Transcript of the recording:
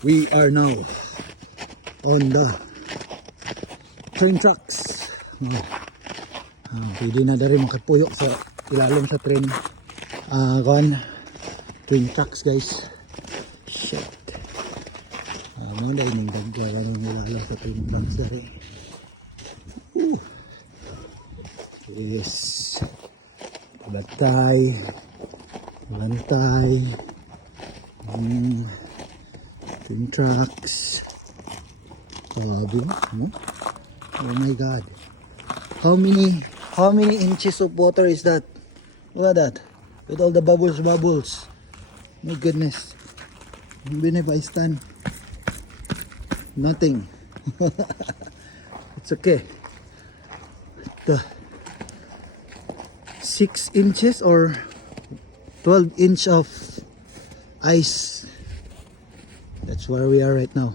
We are now on the train tracks. Pwede na dari makapuyo sa ilalim sa train. Train tracks guys. Shit. Mga dahil ng dagwala ng ilalim sa train tracks dari. Yes. Bantay. Train tracks. Oh my god. How many inches of water is that? Look at that. With all the bubbles. My goodness. Binipaistan. Nothing. It's okay. The 6 inches or 12 inch of ice. That's where we are right now.